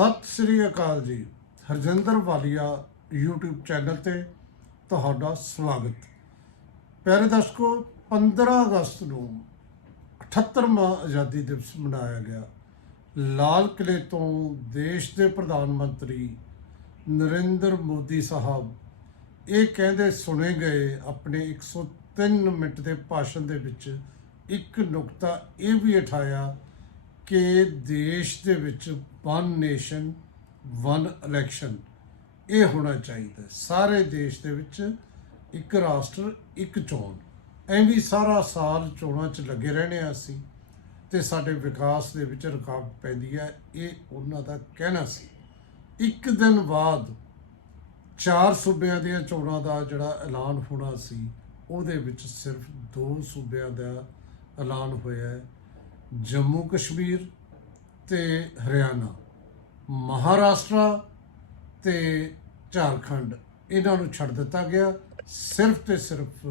ਸਤਿ ਸ੍ਰੀ ਅਕਾਲ ਜੀ। ਹਰਜਿੰਦਰ ਵਾਲੀਆ YouTube channel ਤੇ ਤੁਹਾਡਾ ਸਵਾਗਤ। ਪਿਆਰੇ ਦਰਸ਼ਕੋ 15 ਅਗਸਤ ਨੂੰ 78ਵਾਂ ਆਜ਼ਾਦੀ ਦਿਵਸ ਮਨਾਇਆ ਗਿਆ। ਲਾਲ ਕਿਲੇ ਤੋਂ ਦੇਸ਼ ਦੇ ਪ੍ਰਧਾਨ ਮੰਤਰੀ ਨਰਿੰਦਰ ਮੋਦੀ ਸਾਹਿਬ ਇਹ ਕਹਿੰਦੇ ਸੁਣੇ ਗਏ ਆਪਣੇ 103 ਮਿੰਟ ਦੇ ਭਾਸ਼ਣ ਦੇ ਵਿੱਚ ਇੱਕ ਨੁਕਤਾ ਇਹ ਵੀ ਉਠਾਇਆ ਕਿ ਦੇਸ਼ ਦੇ ਵਿੱਚ ਵਨ ਨੇਸ਼ਨ ਵਨ ਇਲੈਕਸ਼ਨ ਇਹ ਹੋਣਾ ਚਾਹੀਦਾ ਸਾਰੇ ਦੇਸ਼ ਦੇ ਵਿੱਚ ਇੱਕ ਰਾਸ਼ਟਰ, ਇੱਕ ਚੋਣ। ਐਂ ਵੀ ਸਾਰਾ ਸਾਲ ਚੋਣਾਂ 'ਚ ਲੱਗੇ ਰਹਿਣੇ ਆ ਅਸੀਂ ਤੇ ਸਾਡੇ ਵਿਕਾਸ ਦੇ ਵਿੱਚ ਰੁਕਾਵਟ ਪੈਂਦੀ ਹੈ, ਇਹ ਉਹਨਾਂ ਦਾ ਕਹਿਣਾ ਸੀ। ਇੱਕ ਦਿਨ ਬਾਅਦ ਚਾਰ ਸੂਬਿਆਂ ਦੀਆਂ ਚੋਣਾਂ ਦਾ ਜਿਹੜਾ ਐਲਾਨ ਹੋਣਾ ਸੀ, ਉਹਦੇ ਵਿੱਚ ਸਿਰਫ ਦੋ ਸੂਬਿਆਂ ਦਾ ਐਲਾਨ ਹੋਇਆ ਹੈ। ਜੰਮੂ ਕਸ਼ਮੀਰ ਤੇ ਹਰਿਆਣਾ, ਮਹਾਰਾਸ਼ਟਰ ਤੇ ਝਾਰਖੰਡ, ਇਹਨਾਂ ਨੂੰ ਛੱਡ ਦਿੱਤਾ ਗਿਆ। ਸਿਰਫ ਤੇ ਸਿਰਫ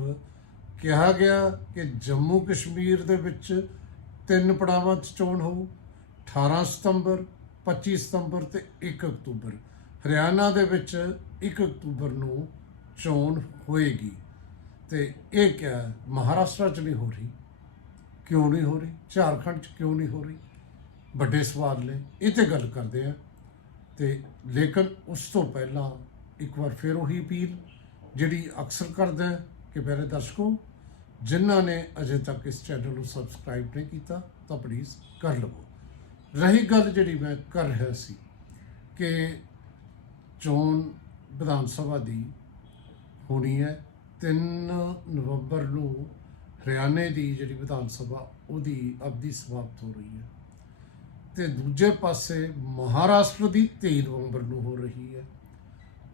ਕਿਹਾ ਗਿਆ ਕਿ ਜੰਮੂ ਕਸ਼ਮੀਰ ਦੇ ਵਿੱਚ ਤਿੰਨ ਪੜਾਵਾਂ 'ਚ ਚੋਣ ਹੋਊ 18 ਸਤੰਬਰ 25 ਸਤੰਬਰ ਤੇ 1 ਅਕਤੂਬਰ। ਹਰਿਆਣਾ ਦੇ ਵਿੱਚ 1 ਅਕਤੂਬਰ ਨੂੰ ਚੋਣ ਹੋਏਗੀ। ਤੇ ਇਹ ਕਿਹਾ ਮਹਾਰਾਸ਼ਟਰ 'ਚ ਨਹੀਂ ਹੋ ਰਹੀ। ਕਿਉਂ ਨਹੀਂ ਹੋ ਰਹੀ? ਝਾਰਖੰਡ 'ਚ ਕਿਉਂ ਨਹੀਂ ਹੋ ਰਹੀ? ਵੱਡੇ ਸਵਾਲ ਨੇ। ਇਹ ਤੇ ਗੱਲ ਕਰਦੇ ਆ। ਤੇ ਲੇਕਿਨ ਉਸ ਤੋਂ ਪਹਿਲਾਂ ਇੱਕ ਵਾਰ ਫਿਰ ਉਹੀ ਅਪੀਲ ਜਿਹੜੀ ਅਕਸਰ ਕਰਦਾ ਕਿ ਮੇਰੇ ਦਰਸ਼ਕੋ, ਜਿਨ੍ਹਾਂ ਨੇ ਅਜੇ ਤੱਕ ਇਸ ਚੈਨਲ ਨੂੰ ਸਬਸਕ੍ਰਾਈਬ ਨਹੀਂ ਕੀਤਾ, ਤਾਂ ਪਲੀਜ਼ ਕਰ ਲਵੋ। ਰਹੀ ਗੱਲ ਜਿਹੜੀ ਮੈਂ ਕਰ ਰਿਹਾ ਸੀ ਕਿ ਚੋਣ ਵਿਧਾਨ ਸਭਾ ਦੀ ਹੋਣੀ ਹੈ 3 ਨਵੰਬਰ ਨੂੰ ਹਰਿਆਣੇ ਦੀ ਜਿਹੜੀ ਵਿਧਾਨ ਸਭਾ, ਉਹਦੀ ਅਵਧੀ ਸਮਾਪਤ ਹੋ ਰਹੀ ਹੈ। ਤੇ ਦੂਜੇ ਪਾਸੇ ਮਹਾਰਾਸ਼ਟਰ ਦੀ 23 ਨਵੰਬਰ ਨੂੰ ਹੋ ਰਹੀ ਹੈ।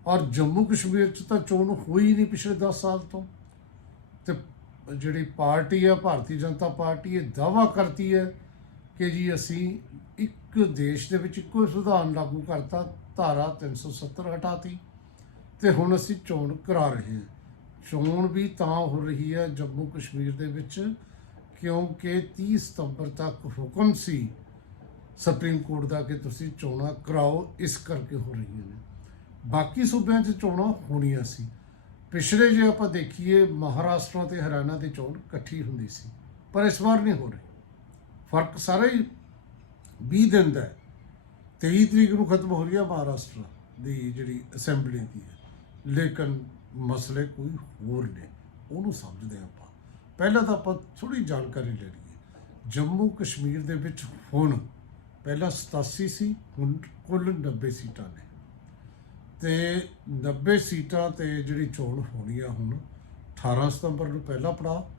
ਔਰ ਜੰਮੂ ਕਸ਼ਮੀਰ 'ਚ ਤਾਂ ਚੋਣ ਹੋਈ ਨਹੀਂ ਪਿਛਲੇ 10 ਸਾਲ ਤੋਂ। ਤੇ ਜਿਹੜੀ ਪਾਰਟੀ ਹੈ ਭਾਰਤੀ ਜਨਤਾ ਪਾਰਟੀ, ਇਹ ਦਾਵਾ ਕਰਦੀ ਹੈ ਕਿ ਜੀ ਅਸੀਂ ਇੱਕ ਦੇਸ਼ ਦੇ ਵਿੱਚ ਇੱਕੋ ਸੰਵਿਧਾਨ ਲਾਗੂ ਕਰਤਾ, ਧਾਰਾ 370 ਹਟਾਤੀ ਤੇ ਹੁਣ ਅਸੀਂ ਚੋਣ ਕਰਾ ਰਹੇ ਹਾਂ। ਚੋਣ ਵੀ ਤਾਂ ਹੋ ਰਹੀ ਹੈ ਜੰਮੂ ਕਸ਼ਮੀਰ ਦੇ ਵਿੱਚ, ਕਿਉਂਕਿ 30 ਸਤੰਬਰ ਤੱਕ ਹੁਕਮ ਸੀ ਸੁਪਰੀਮ ਕੋਰਟ ਦਾ ਕਿ ਤੁਸੀਂ ਚੋਣਾਂ ਕਰਾਓ, ਇਸ ਕਰਕੇ ਹੋ ਰਹੀਆਂ ਨੇ। ਬਾਕੀ ਸੂਬਿਆਂ 'ਚ ਚੋਣਾਂ ਹੋਣੀਆਂ ਸੀ। ਪਿਛਲੇ ਜੇ ਆਪਾਂ ਦੇਖੀਏ, ਮਹਾਰਾਸ਼ਟਰ ਤੇ ਹਰਿਆਣਾ ਦੀ ਚੋਣ ਇਕੱਠੀ ਹੁੰਦੀ ਸੀ, ਪਰ ਇਸ ਵਾਰ ਨਹੀਂ ਹੋ ਰਹੀ। ਫ਼ਰਕ ਸਾਰਾ ਹੀ 20 ਦਿਨ ਦਾ ਹੈ। 23 ਤਰੀਕ ਨੂੰ ਖਤਮ ਹੋ ਰਹੀ ਹੈ ਮਹਾਰਾਸ਼ਟਰ ਦੀ ਜਿਹੜੀ ਅਸੈਂਬਲੀ ਦੀ ਲੇਕਿਨ ਮਸਲੇ ਕੋਈ ਹੋਰ ਨੇ, ਉਹਨੂੰ ਸਮਝਦੇ ਆਪਾਂ। ਪਹਿਲਾਂ ਤਾਂ ਆਪਾਂ ਥੋੜੀ ਜਾਣਕਾਰੀ ਲੈ ਲਈਏ। ਜੰਮੂ ਕਸ਼ਮੀਰ ਦੇ ਵਿੱਚ ਹੁਣ ਪਹਿਲਾਂ 87 ਸੀ, ਹੁਣ ਕੁੱਲ 90 ਸੀਟਾਂ ਨੇ। ਤੇ 90 ਸੀਟਾਂ ਤੇ ਜਿਹੜੀ ਚੋਣ ਹੋਣੀ ਆ ਹੁਣ 18 ਸਤੰਬਰ ਨੂੰ ਪਹਿਲਾ ਪੜਾ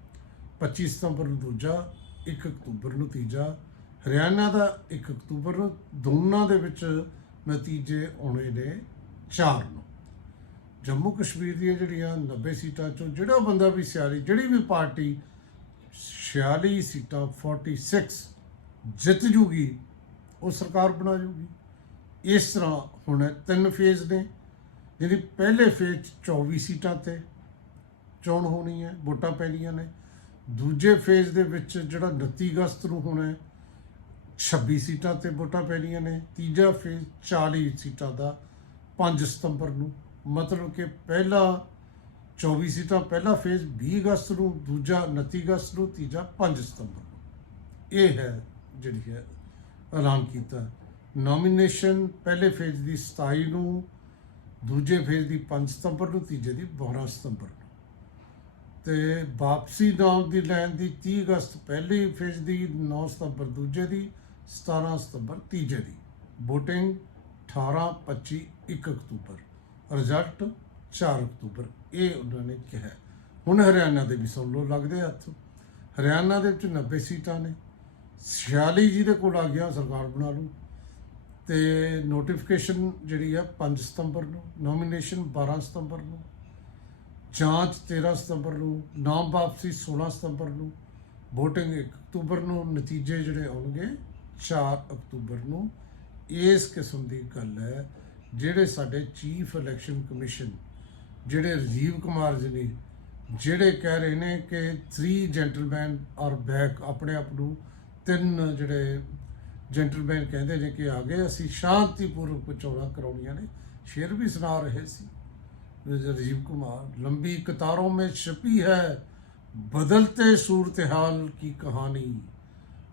25 ਸਤੰਬਰ ਨੂੰ ਦੂਜਾ 1 ਅਕਤੂਬਰ ਨੂੰ ਤੀਜਾ। ਹਰਿਆਣਾ ਦਾ 1 ਅਕਤੂਬਰ ਨੂੰ ਦੋਨਾਂ ਦੇ ਵਿੱਚ ਨਤੀਜੇ ਆਉਣੇ ਨੇ 4 ਨੂੰ। ਜੰਮੂ ਕਸ਼ਮੀਰ ਦੀਆਂ ਜਿਹੜੀਆਂ 90 ਸੀਟਾਂ ਚੋਂ ਜਿਹੜਾ ਬੰਦਾ ਵੀ ਸਿਆਰੀ ਜਿਹੜੀ ਵੀ ਪਾਰਟੀ 46 ਸੀਟਾਂ 46 ਜਿੱਤ ਜੂਗੀ, ਉਹ ਸਰਕਾਰ ਬਣਾ ਜੂਗੀ। ਇਸ ਤਰ੍ਹਾਂ ਹੁਣ ਤਿੰਨ ਫੇਜ਼ ਨੇ, ਜਿਹੜੀ ਪਹਿਲੇ ਫੇਜ਼ 'ਚ 24 ਸੀਟਾਂ ਤੇ ਚੋਣ ਹੋਣੀ ਹੈ, ਵੋਟਾਂ ਪੈਣੀਆਂ ਨੇ। ਦੂਜੇ ਫੇਜ਼ ਦੇ ਵਿੱਚ ਜਿਹੜਾ 29 ਅਗਸਤ ਨੂੰ ਹੋਣਾ ਹੈ 26 ਸੀਟਾਂ ਤੇ ਵੋਟਾਂ ਪੈਣੀਆਂ ਨੇ। ਤੀਜਾ ਫੇਜ਼ 40 ਸੀਟਾਂ ਦਾ 5 ਸਤੰਬਰ ਨੂੰ। ਮਤਲਬ ਕਿ ਪਹਿਲਾ 24 ਸੀਟਾਂ, ਪਹਿਲਾ ਫੇਜ਼ 20 ਅਗਸਤ ਨੂੰ, ਦੂਜਾ 29 ਅਗਸਤ ਨੂੰ, ਤੀਜਾ 5 ਸਤੰਬਰ ਨੂੰ। ਇਹ ਹੈ ਜਿਹੜੀ ਹੈ, ਐਲਾਨ ਕੀਤਾ। ਨੋਮੀਨੇਸ਼ਨ ਪਹਿਲੇ ਫੇਜ਼ ਦੀ 27 ਨੂੰ, ਦੂਜੇ ਫੇਜ਼ ਦੀ 5 ਸਤੰਬਰ ਨੂੰ, ਤੀਜੇ ਦੀ 12 ਸਤੰਬਰ ਨੂੰ। ਤੇ ਵਾਪਸੀ ਨਾਮ ਦੀ ਲੈਣ ਦੀ 30 ਅਗਸਤ ਪਹਿਲੇ ਫੇਜ਼ ਦੀ 9 ਸਤੰਬਰ ਦੂਜੇ ਦੀ 17 ਸਤੰਬਰ ਤੀਜੇ ਦੀ। VOTING 18 25 1 ਅਕਤੂਬਰ। ਰਿਜ਼ਲਟ 4 ਅਕਤੂਬਰ, ਇਹ ਉਹਨਾਂ ਨੇ ਕਿਹਾ। ਹੁਣ ਹਰਿਆਣਾ ਦੇ ਵੀ ਸੁਣ ਲਓ, ਲੱਗਦੇ ਹੱਥ। ਹਰਿਆਣਾ ਦੇ ਵਿੱਚ 90 ਸੀਟਾਂ ਨੇ। 46 ਦੇ ਕੋਲ ਆ ਗਿਆ, ਸਰਕਾਰ ਬਣਾ ਲੂ ਤੇ ਨੋਟੀਫਿਕੇਸ਼ਨ ਜਿਹੜੀ ਆ 5 ਸਤੰਬਰ ਨੂੰ ਨੋਮੀਨੇਸ਼ਨ 12 ਸਤੰਬਰ ਨੂੰ, ਜਾਂਚ 13 ਸਤੰਬਰ ਨੂੰ, ਨਾਮ ਵਾਪਸੀ 16 ਸਤੰਬਰ ਨੂੰ, VOTING 1 ਅਕਤੂਬਰ ਨੂੰ, ਨਤੀਜੇ ਜਿਹੜੇ ਆਉਣਗੇ 4 ਅਕਤੂਬਰ ਨੂੰ। ਇਸ ਕਿਸਮ ਦੀ ਗੱਲ ਹੈ। ਜਿਹੜੇ ਸਾਡੇ ਚੀਫ ਇਲੈਕਸ਼ਨ ਕਮਿਸ਼ਨ, ਜਿਹੜੇ ਰਾਜੀਵ ਕੁਮਾਰ ਜੀ ਨੇ, ਜਿਹੜੇ ਕਹਿ ਰਹੇ ਨੇ ਕਿ 3 ਜੈਂਟਲਮੈਨ ਔਰ ਬੈਕ ਆਪਣੇ ਆਪ ਨੂੰ ਤਿੰਨ ਜਿਹੜੇ ਜੈਂਟਲਮੈਨ ਕਹਿੰਦੇ ਨੇ ਕਿ ਆ ਗਏ, ਅਸੀਂ ਸ਼ਾਂਤੀਪੂਰਵਕ ਚੋਣਾਂ ਕਰਾਉਣੀਆਂ ਨੇ। ਸ਼ੇਰ ਵੀ ਸੁਣਾ ਰਹੇ ਸੀ, ਰਾਜੀਵ ਕੁਮਾਰ, ਲੰਬੀ ਕਤਾਰੋਂ ਮੇ ਛਪੀ ਹੈ, ਬਦਲਤੇ ਸੂਰਤ-ਹਾਲ ਕੀ ਕਹਾਣੀ।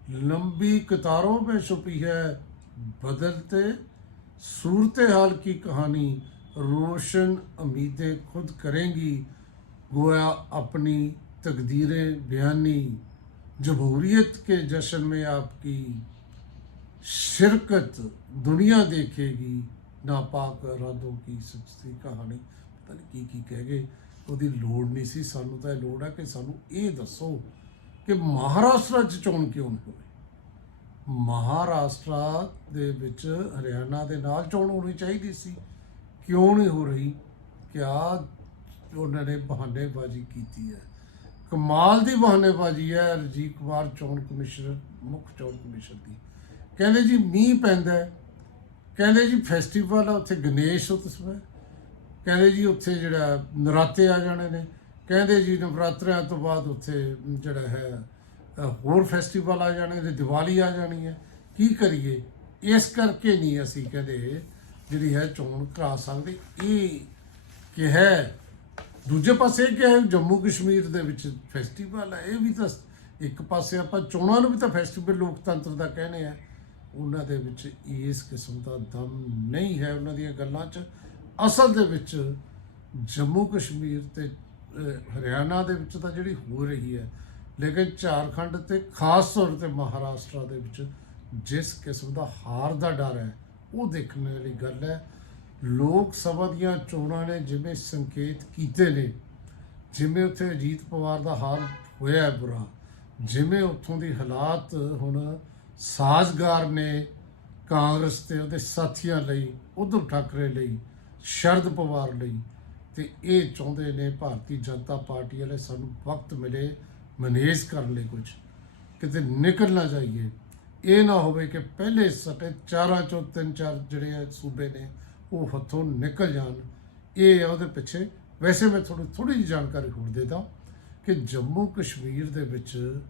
ਲੰਬੀ ਕਤਾਰੋਂ ਮੇ ਛਪੀ ਹੈ, ਬਦਲਤੇ सूरत हाल की कहानी रोशन उम्मीदें खुद करेंगी गोया अपनी तकदीरें बयानी जमहूरियत के जश्न में आपकी शिरकत दुनिया देखेगी ਨਾਪਾਕ ਇਰਾਦੋਂ ਕੀ ਸੱਚੀ ਕਹਾਣੀ ਪਤਾ ਨਹੀਂ ਕੀ ਕੀ ਕਹਿ ਗਏ ਉਹਦੀ ਲੋੜ ਨਹੀਂ ਸੀ ਸਾਨੂੰ ਤਾਂ ਇਹ ਲੋੜ ਹੈ ਕਿ ਸਾਨੂੰ ਇਹ ਦੱਸੋ ਕਿ ਮਹਾਰਾਸ਼ਟਰ 'ਚ ਚੋਣ ਕਿਉਂ ਨਹੀਂ ਹੋਈ ਮਹਾਰਾਸ਼ਟਰ ਦੇ ਵਿੱਚ ਹਰਿਆਣਾ ਦੇ ਨਾਲ ਚੋਣ ਹੋਣੀ ਚਾਹੀਦੀ ਸੀ। ਕਿਉਂ ਨਹੀਂ ਹੋ ਰਹੀ? ਕਿਆ ਉਹਨਾਂ ਨੇ ਬਹਾਨੇਬਾਜ਼ੀ ਕੀਤੀ ਹੈ? ਕਮਾਲ ਦੀ ਬਹਾਨੇਬਾਜ਼ੀ ਹੈ ਰਜੀਵ ਕੁਮਾਰ ਚੋਣ ਕਮਿਸ਼ਨਰ, ਮੁੱਖ ਚੋਣ ਕਮਿਸ਼ਨਰ ਦੀ। ਕਹਿੰਦੇ ਜੀ ਮੀਂਹ ਪੈਂਦਾ ਕਹਿੰਦੇ ਜੀ ਫੈਸਟੀਵਲ ਆ, ਉੱਥੇ ਗਣੇਸ਼ ਉਤਸਵ ਹੈ। ਕਹਿੰਦੇ ਜੀ ਉੱਥੇ ਜਿਹੜਾ ਨਰਾਤੇ ਆ ਜਾਣੇ ਨੇ। ਕਹਿੰਦੇ ਜੀ ਨਵਰਾਤਰਿਆਂ ਤੋਂ ਬਾਅਦ ਉੱਥੇ ਜਿਹੜਾ ਹੈ ਹੋਰ ਫੈਸਟੀਵਲ ਆ ਜਾਣੇ ਨੇ ਦੀਵਾਲੀ ਆ ਜਾਣੀ ਹੈ, ਕੀ ਕਰੀਏ? ਇਸ ਕਰਕੇ ਨਹੀਂ ਅਸੀਂ ਕਹਿੰਦੇ ਜਿਹੜੀ ਹੈ ਚੋਣ ਕਰਾ ਸਕਦੇ। ਇਹ ਕਿ ਹੈ, ਦੂਜੇ ਪਾਸੇ ਕਿ ਹੈ, ਜੰਮੂ ਕਸ਼ਮੀਰ ਦੇ ਵਿੱਚ ਫੈਸਟੀਵਲ ਹੈ, ਇਹ ਵੀ ਤਾਂ ਇੱਕ ਪਾਸੇ ਆਪਾਂ ਚੋਣਾਂ ਨੂੰ ਵੀ ਤਾਂ ਫੈਸਟੀਵਲ ਲੋਕਤੰਤਰ ਦਾ ਕਹਿੰਦੇ ਆ। ਉਹਨਾਂ ਦੇ ਵਿੱਚ ਇਸ ਕਿਸਮ ਦਾ ਦਮ ਨਹੀਂ ਹੈ ਉਹਨਾਂ ਦੀਆਂ ਗੱਲਾਂ 'ਚ। ਅਸਲ ਦੇ ਵਿੱਚ ਜੰਮੂ ਕਸ਼ਮੀਰ ਤੇ ਹਰਿਆਣਾ ਦੇ ਵਿੱਚ ਤਾਂ ਜਿਹੜੀ ਹੋ ਰਹੀ ਹੈ ਲੇਕਿਨ ਝਾਰਖੰਡ ਤੇ ਖਾਸ ਤੌਰ ਤੇ ਮਹਾਰਾਸ਼ਟਰ ਦੇ ਵਿੱਚ ਜਿਸ ਕਿਸਮ ਦਾ ਹਾਰ ਦਾ ਡਰ ਹੈ, ਉਹ ਦੇਖਣ ਵਾਲੀ ਗੱਲ ਹੈ। ਲੋਕ ਸਭਾ ਦੀਆਂ ਚੋਣਾਂ ਨੇ ਜਿਵੇਂ ਸੰਕੇਤ ਕੀਤੇ ਨੇ, ਜਿਵੇਂ ਉੱਥੇ ਅਜੀਤ ਪਵਾਰ ਦਾ ਹਾਲ ਹੋਇਆ ਹੈ ਬੁਰਾ, ਜਿਵੇਂ ਉੱਥੋਂ ਦੀ ਹਾਲਾਤ ਹੁਣ ਸਾਜ਼ਗਾਰ ਨੇ ਕਾਂਗਰਸ ਤੇ ਉਹਦੇ ਸਾਥੀਆਂ ਲਈ ਉਧਵ ਠਾਕਰੇ ਲਈ, ਸ਼ਰਦ ਪਵਾਰ ਲਈ, ਤੇ ਇਹ ਚਾਹੁੰਦੇ ਨੇ ਭਾਰਤੀ ਜਨਤਾ ਪਾਰਟੀ ਵਾਲੇ ਸਾਨੂੰ ਵਕਤ ਮਿਲੇ। ਮੈਨੇਜ ਕਰਨ ਲਈ ਕੁਝ ਕਿਤੇ ਨਿਕਲ ਨਾ ਜਾਈਏ। ਇਹ ਨਾ ਹੋਵੇ ਕਿ ਪਹਿਲੇ ਸਟੇ ਚਾਰਾਂ ਚੋਂ ਤਿੰਨ ਚਾਰ ਜਿਹੜੇ ਸੂਬੇ ਨੇ, ਉਹ ਹੱਥੋਂ ਨਿਕਲ ਜਾਣ। ਇਹ ਆ ਉਹਦੇ ਪਿੱਛੇ। ਵੈਸੇ ਮੈਂ ਤੁਹਾਨੂੰ ਥੋੜੀ ਜਿਹੀ ਜਾਣਕਾਰੀ ਹੋਰ ਦੇਦਾ ਕਿ ਜੰਮੂ ਕਸ਼ਮੀਰ ਦੇ ਵਿੱਚ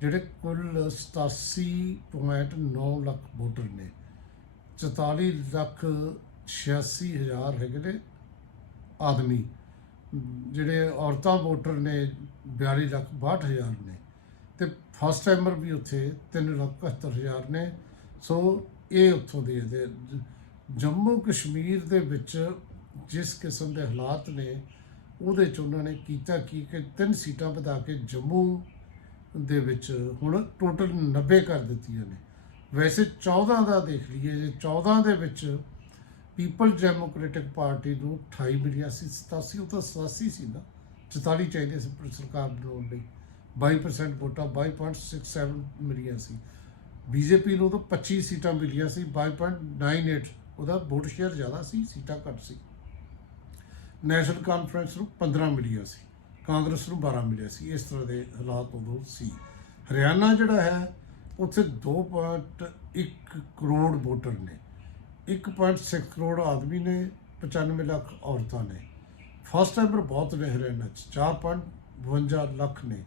ਜਿਹੜੇ ਕੁੱਲ 87.9 ਲੱਖ ਵੋਟਰ ਨੇ 44 ਲੱਖ 86 ਹਜ਼ਾਰ ਹੈਗੇ ਨੇ ਆਦਮੀ। ਜਿਹੜੇ ਔਰਤਾਂ ਵੋਟਰ ਨੇ 42 ਲੱਖ 62 ਹਜ਼ਾਰ ਨੇ ਤੇ ਫਸਟ ਟਾਈਮਰ ਵੀ ਉੱਥੇ 3 ਲੱਖ 71 ਹਜ਼ਾਰ ਨੇ। ਸੋ ਇਹ ਉੱਥੋਂ ਦੇ ਇਹਦੇ ਜੰਮੂ ਕਸ਼ਮੀਰ ਦੇ ਵਿੱਚ ਜਿਸ ਕਿਸਮ ਦੇ ਹਾਲਾਤ ਨੇ, ਉਹਦੇ ਚ ਉਹਨਾਂ ਨੇ ਕੀਤਾ ਕੀ ਕਿ ਤਿੰਨ ਸੀਟਾਂ ਵਧਾ ਕੇ ਜੰਮੂ ਦੇ ਵਿੱਚ ਹੁਣ ਟੋਟਲ 90 ਕਰ ਦਿੱਤੀਆਂ ਨੇ। ਵੈਸੇ 14 ਦਾ ਦੇਖ ਲਈਏ, ਜੇ 14 ਦੇ ਵਿੱਚ ਪੀਪਲ ਡੈਮੋਕ੍ਰੈਟਿਕ ਪਾਰਟੀ ਨੂੰ 28 ਮਿਲੀਆਂ ਸੀ 87 ਉਹ ਤਾਂ 87 ਸੀ ਨਾ 44 ਚਾਹੀਦੇ ਸੀ ਸਰਕਾਰ ਬਣਾਉਣ ਲਈ। 22% ਵੋਟਾਂ 22.67 ਮਿਲੀਆਂ ਸੀ। ਬੀਜੇਪੀ ਨੂੰ ਤਾਂ 25 ਸੀਟਾਂ ਮਿਲੀਆਂ ਸੀ 22.98 ਉਹਦਾ ਵੋਟ ਸ਼ੇਅਰ ਜ਼ਿਆਦਾ ਸੀ, ਸੀਟਾਂ ਘੱਟ ਸੀ। ਨੈਸ਼ਨਲ ਕਾਨਫਰੰਸ ਨੂੰ 15 ਮਿਲੀਆਂ ਸੀ, ਕਾਂਗਰਸ ਨੂੰ 12 ਮਿਲਿਆ ਸੀ, ਇਸ ਤਰ੍ਹਾਂ ਦੇ ਹਾਲਾਤ ਉਦੋਂ ਸੀ। ਹਰਿਆਣਾ ਜਿਹੜਾ ਹੈ, ਉੱਥੇ 2.1 ਕਰੋੜ ਵੋਟਰ ਨੇ। 1.6 ਕਰੋੜ ਆਦਮੀ ਨੇ 95 ਲੱਖ ਔਰਤਾਂ ਨੇ। ਫਸਟ ਟਾਈਮਰ ਬਹੁਤ ਨੇ ਹਰਿਆਣਾ ਚ 4.52 ਲੱਖ ਨੇ।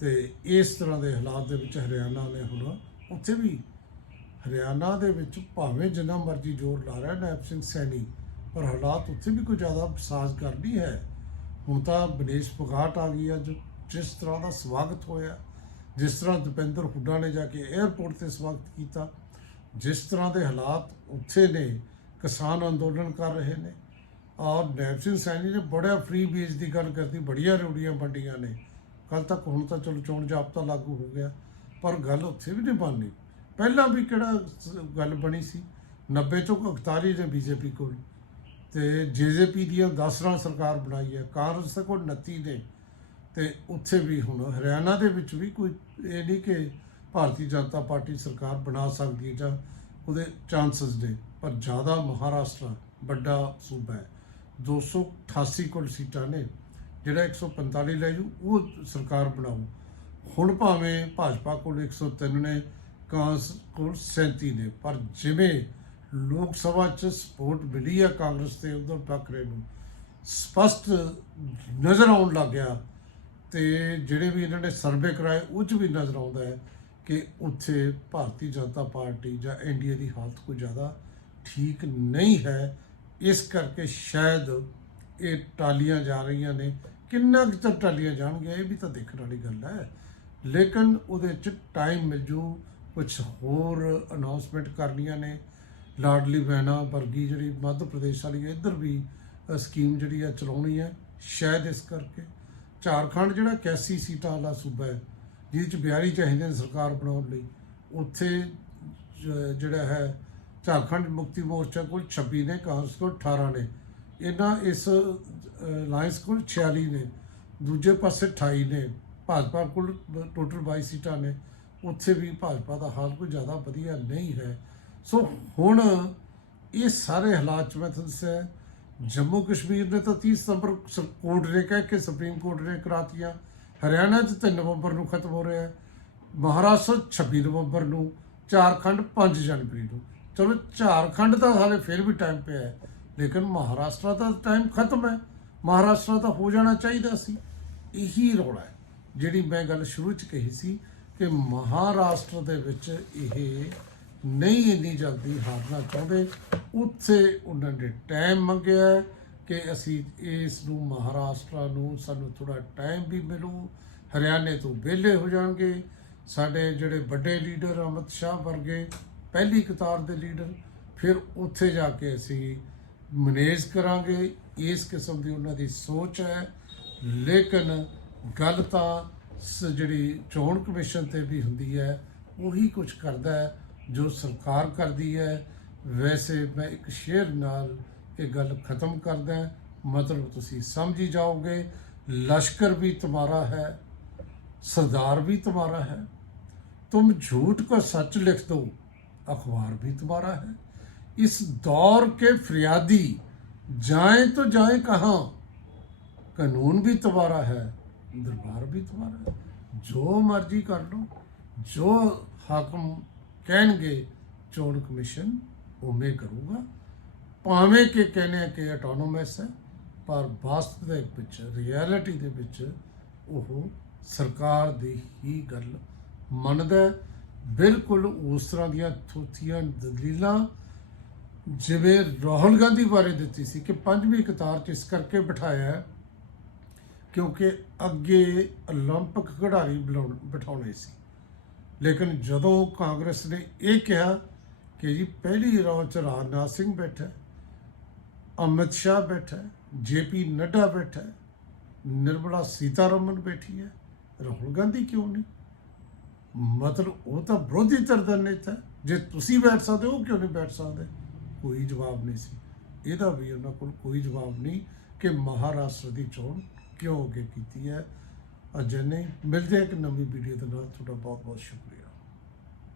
ਤੇ ਇਸ ਤਰ੍ਹਾਂ ਦੇ ਹਾਲਾਤ ਦੇ ਵਿੱਚ ਹਰਿਆਣਾ ਨੇ ਹੁਣ ਉੱਥੇ ਵੀ ਹਰਿਆਣਾ ਦੇ ਵਿੱਚ ਭਾਵੇਂ ਜਿੰਨਾ ਮਰਜ਼ੀ ਜ਼ੋਰ ਲਾ ਰਿਹਾ ਨੈਪ ਸਿੰਘ ਸੈਣੀ, ਪਰ ਹਾਲਾਤ ਉੱਥੇ ਵੀ ਕੋਈ ਜ਼ਿਆਦਾ ਸਾਜ਼ਗਾਰ ਨਹੀਂ ਹੈ। ਹੁਣ ਤਾਂ ਬਨੇਸ਼ ਫਗਾਟ ਆ ਗਈ ਅੱਜ ਜਿਸ ਤਰ੍ਹਾਂ ਦਾ ਸਵਾਗਤ ਹੋਇਆ, ਜਿਸ ਤਰ੍ਹਾਂ ਦਪਿੰਦਰ ਹੁੱਡਾ ਨੇ ਜਾ ਕੇ 에ਅਰਪੋਰਟ ਤੇ ਸਵਾਗਤ ਕੀਤਾ ਜਿਸ ਤਰ੍ਹਾਂ ਦੇ ਹਾਲਾਤ ਉੱਥੇ ਨੇ, ਕਿਸਾਨ ਅੰਦੋਲਨ ਕਰ ਰਹੇ ਨੇ। ਔਰ ਨੈਬ ਸਿੰਘ ਸੈਣੀ ਨੇ ਬੜਾ ਫ੍ਰੀ ਬੀਜ ਦੀ ਗੱਲ ਕਰਦੀ ਬੜੀਆਂ ਰੋੜੀਆਂ ਵੰਡੀਆਂ ਨੇ। ਕੱਲ ਤੱਕ ਹੁਣ ਤਾਂ ਚਲੋ ਚੋਣ ਜਾਬਤਾ ਲਾਗੂ ਹੋ ਗਿਆ, ਪਰ ਗੱਲ ਉੱਥੇ ਵੀ ਨਹੀਂ ਬਣਨੀ। ਪਹਿਲਾਂ ਵੀ ਕਿਹੜਾ ਸ- ਗੱਲ ਬਣੀ ਸੀ? 90 ਚੋਂ 41 ਨੇ ਬੀਜੇਪੀ ਕੋਲ। ਤੇ ਜੇਜੇਪੀ ਦੀਆਂ 10 ਰਾਂ ਸਰਕਾਰ ਬਣਾਈ ਹੈ, ਕਾਂਗਰਸ ਦੇ ਕੋਲ 29 ਨੇ। ਤੇ ਉੱਥੇ ਵੀ ਹੁਣ, ਹਰਿਆਣਾ ਦੇ ਵਿੱਚ ਵੀ ਕੋਈ, ਇਹ ਨਹੀਂ ਕਿ ਭਾਰਤੀ ਜਨਤਾ ਪਾਰਟੀ ਸਰਕਾਰ ਬਣਾ ਸਕਦੀ ਹੈ ਜਾਂ ਉਹਦੇ ਚਾਂਸਸ ਨੇ, ਪਰ ਜ਼ਿਆਦਾ ਮਹਾਰਾਸ਼ਟਰ ਵੱਡਾ ਸੂਬਾ ਹੈ। 288 ਕੋਲ ਸੀਟਾਂ ਨੇ, ਜਿਹੜਾ 145 ਲੈ ਜੂ, ਉਹ ਸਰਕਾਰ ਬਣਾਓ। ਹੁਣ ਭਾਵੇਂ ਭਾਜਪਾ ਕੋਲ 103 ਨੇ, ਕਾਂਗਰਸ ਕੋਲ 37 ਨੇ, ਪਰ ਜਿਵੇਂ ਲੋਕ ਸਭਾ ਚ ਸਪੋਰਟ ਮਿਲੀ ਆ ਕਾਂਗਰਸ ਤੇ ਉਧਰ ਠਾਕਰੇ ਨੂੰ ਸਪਸ਼ਟ ਨਜ਼ਰ ਆਉਣ ਲੱਗ ਗਿਆ ਤੇ ਜਿਹੜੇ ਵੀ ਇਹਨਾਂ ਨੇ ਸਰਵੇ ਕਰਾਏ, ਉਹ ਚ ਵੀ ਨਜ਼ਰ ਆਉਂਦਾ ਹੈ। ਕਿ ਉੱਥੇ ਭਾਰਤੀ ਜਨਤਾ ਪਾਰਟੀ ਜਾਂ ਇੰਡੀਆ ਦੀ ਹਾਲਤ ਕੋਈ ਜ਼ਿਆਦਾ ਠੀਕ ਨਹੀਂ ਹੈ। ਇਸ ਕਰਕੇ ਸ਼ਾਇਦ ਇਹ ਟਾਲੀਆਂ ਜਾ ਰਹੀਆਂ ਨੇ। ਕਿੰਨਾ ਕੁ ਤੱਕ ਟਾਲੀਆਂ ਜਾਣਗੀਆਂ, ਇਹ ਵੀ ਤਾਂ ਦੇਖਣ ਵਾਲੀ ਗੱਲ ਹੈ। ਲੇਕਿਨ ਉਹਦੇ ਚ ਟਾਈਮ ਮਿਲ ਜੂ। ਕੁਝ ਹੋਰ ਅਨਾਉਂਸਮੈਂਟ ਕਰਨੀਆਂ ਨੇ। ਲਾਡਲੀ ਬਹਿਣਾ ਵਰਗੀ ਜਿਹੜੀ ਮੱਧ ਪ੍ਰਦੇਸ਼ ਵਾਲੀ ਇੱਧਰ ਵੀ ਸਕੀਮ ਜਿਹੜੀ ਆ ਚਲਾਉਣੀ ਹੈ। ਸ਼ਾਇਦ ਇਸ ਕਰਕੇ। ਝਾਰਖੰਡ ਜਿਹੜਾ 81 ਸੀਟਾਂ ਵਾਲਾ ਸੂਬਾ ਹੈ ਜਿਹਦੇ ਚ 42 ਚਾਹੀਦੇ ਨੇ ਸਰਕਾਰ ਬਣਾਉਣ ਲਈ, ਉੱਥੇ ਜਿਹੜਾ ਹੈ ਝਾਰਖੰਡ ਮੁਕਤੀ ਮੋਰਚਾ ਕੋਲ 26 ਨੇ, ਕਾਂਗਰਸ ਕੋਲ 18 ਨੇ। ਇਹਨਾਂ ਇਸ ਅਲਾਈਅੰਸ ਕੋਲ 46 ਨੇ, ਦੂਜੇ ਪਾਸੇ 28 ਨੇ। ਭਾਜਪਾ ਕੋਲ ਟੋਟਲ 22 ਸੀਟਾਂ ਨੇ। ਉੱਥੇ ਵੀ ਭਾਜਪਾ ਦਾ ਹਾਲ ਕੋਈ ਜ਼ਿਆਦਾ ਵਧੀਆ ਨਹੀਂ ਹੈ। ਸੋ ਹੁਣ ਇਹ ਸਾਰੇ ਹਾਲਾਤ ਚ ਮੈਂ ਤੁਹਾਨੂੰ ਦੱਸਿਆ ਜੰਮੂ ਕਸ਼ਮੀਰ ਨੇ ਤਾਂ 30 ਸਤੰਬਰ ਸ- ਕੋਰਟ ਨੇ ਕਹਿ ਕੇ, ਸੁਪਰੀਮ ਕੋਰਟ ਨੇ ਕਰਾਤੀਆਂ। ਹਰਿਆਣਾ ਚ 3 ਨਵੰਬਰ ਨੂੰ ਖਤਮ ਹੋ ਰਿਹਾ ਹੈ, ਮਹਾਰਾਸ਼ਟਰ 26 ਨਵੰਬਰ ਨੂੰ, ਝਾਰਖੰਡ 5 ਜਨਵਰੀ ਨੂੰ। ਚਲੋ ਝਾਰਖੰਡ ਦਾ ਹਾਲੇ ਫਿਰ ਵੀ ਟਾਈਮ ਪਿਆ ਹੈ, ਲੇਕਿਨ ਮਹਾਰਾਸ਼ਟਰ ਦਾ ਟਾਈਮ ਖਤਮ ਹੈ, ਮਹਾਰਾਸ਼ਟਰ ਤਾਂ ਹੋ ਜਾਣਾ ਚਾਹੀਦਾ ਸੀ। ਇਹੀ ਰੌਲਾ ਹੈ, ਜਿਹੜੀ ਮੈਂ ਗੱਲ ਸ਼ੁਰੂ ਚ ਕਹੀ ਸੀ ਕਿ ਮਹਾਰਾਸ਼ਟਰ ਦੇ ਵਿੱਚ ਇਹ ਨਹੀਂ ਇੰਨੀ ਜਲਦੀ ਹਾਰਨਾ ਚਾਹੁੰਦੇ, ਉੱਥੇ ਉਹਨਾਂ ਨੇ ਟਾਈਮ ਮੰਗਿਆ ਹੈ ਕਿ ਅਸੀਂ ਇਸ ਨੂੰ ਮਹਾਰਾਸ਼ਟਰ ਨੂੰ ਸਾਨੂੰ ਥੋੜਾ ਟਾਈਮ ਵੀ ਮਿਲੂ, ਹਰਿਆਣੇ ਤੋਂ ਵਿਹਲੇ ਹੋ ਜਾਣਗੇ। ਸਾਡੇ ਜਿਹੜੇ ਵੱਡੇ ਲੀਡਰ ਅਮਿਤ ਸ਼ਾਹ ਵਰਗੇ, ਪਹਿਲੀ ਕਤਾਰ ਦੇ ਲੀਡਰ, ਫਿਰ ਉੱਥੇ ਜਾ ਕੇ ਅਸੀਂ ਮੈਨੇਜ ਕਰਾਂਗੇ। ਇਸ ਕਿਸਮ ਦੀ ਉਹਨਾਂ ਦੀ ਸੋਚ ਹੈ। ਲੇਕਿਨ ਗੱਲ ਤਾਂ ਸ- ਜਿਹੜੀ ਚੋਣ ਕਮਿਸ਼ਨ ਤੇ ਵੀ ਹੁੰਦੀ ਹੈ, ਉਹੀ ਕੁਝ ਕਰਦਾ ਹੈ, ਜੋ ਸਰਕਾਰ ਕਰਦੀ ਹੈ। ਵੈਸੇ ਮੈਂ ਇੱਕ ਸ਼ੇਰ ਨਾਲ ਇਹ ਗੱਲ ਖਤਮ ਕਰਦਾ ਹਾਂ। ਮਤਲਬ ਤੁਸੀਂ ਸਮਝ ਹੀ ਜਾਓਗੇ ਲਸ਼ਕਰ ਵੀ ਤੁਹਾਡਾ ਹੈ सरदार भी तुम्हारा है तुम झूठ को सच लिख दो अखबार भी तुम्हारा है इस दौर के फरियादी जाएं तो जाएं कहाँ कानून भी तुम्हारा है दरबार भी तुम्हारा है जो मर्जी कर लो जो हाकम ਕਹਿਣਗੇ ਚੋਣ ਕਮਿਸ਼ਨ ਉਵੇਂ ਕਰੂਗਾ ਭਾਵੇਂ ਕਿ ਕਹਿੰਦੇ ਆ ਕਿ ਆਟੋਨੋਮਸ ਹੈ ਪਰ ਵਾਸਤਵਿਕ ਵਿੱਚ ਰਿਐਲਿਟੀ ਦੇ ਵਿੱਚ ਉਹ ਸਰਕਾਰ ਦੀ ਹੀ ਗੱਲ ਮੰਨਦਾ ਹੈ। ਬਿਲਕੁਲ ਉਸ ਤਰ੍ਹਾਂ ਦੀਆਂ ਥੋਥੀਆਂ ਦਲੀਲਾਂ ਜਿਵੇਂ ਰਾਹੁਲ ਗਾਂਧੀ ਬਾਰੇ ਦਿੱਤੀ ਸੀ ਕਿ ਪੰਜਵੀਂ ਕਤਾਰ 'ਚ ਇਸ ਕਰਕੇ ਬਿਠਾਇਆ ਹੈ ਕਿਉਂਕਿ ਅੱਗੇ 올림픽 ਖਿਡਾਰੀ ਬੁਲਾਉਣ- ਬਿਠਾਉਣੇ ਸੀ ਲੇਕਿਨ ਜਦੋਂ ਕਾਂਗਰਸ ਨੇ ਇਹ ਕਿਹਾ ਕਿ ਜੀ ਪਹਿਲੀ ਰੌ ਚ ਰਾਜਨਾਥ ਸਿੰਘ ਬੈਠਾ ਹੈ, ਅਮਿਤ ਸ਼ਾਹ ਬੈਠਾ ਹੈ, ਜੇਪੀ ਨੱਡਾ ਬੈਠਾ ਹੈ, ਨਿਰਮਲਾ ਸੀਤਾਰਮਨ ਬੈਠੀ ਹੈ ਰਾਹੁਲ ਗਾਂਧੀ ਕਿਉਂ ਨਹੀਂ? ਮਤਲਬ ਉਹ ਤਾਂ ਵਿਰੋਧੀ ਧਿਰ ਦਾ ਨੇਤਾ ਜੇ ਤੁਸੀਂ ਬੈਠ ਸਕਦੇ ਹੋ ਉਹ ਕਿਉਂ ਨਹੀਂ ਬੈਠ ਸਕਦੇ? ਕੋਈ ਜਵਾਬ ਨਹੀਂ ਸੀ। ਇਹਦਾ ਵੀ ਉਹਨਾਂ ਕੋਲ ਕੋਈ ਜਵਾਬ ਨਹੀਂ ਕਿ ਮਹਾਰਾਸ਼ਟਰ ਦੀ ਚੋਣ ਕਿਉਂ ਅੱਗੇ ਕੀਤੀ ਹੈ। ਅਜੇ ਨਹੀਂ। ਮਿਲਦੇ ਇੱਕ ਨਵੀਂ ਵੀਡੀਓ ਦੇ ਨਾਲ। ਤੁਹਾਡਾ ਬਹੁਤ ਬਹੁਤ ਸ਼ੁਕਰੀਆ।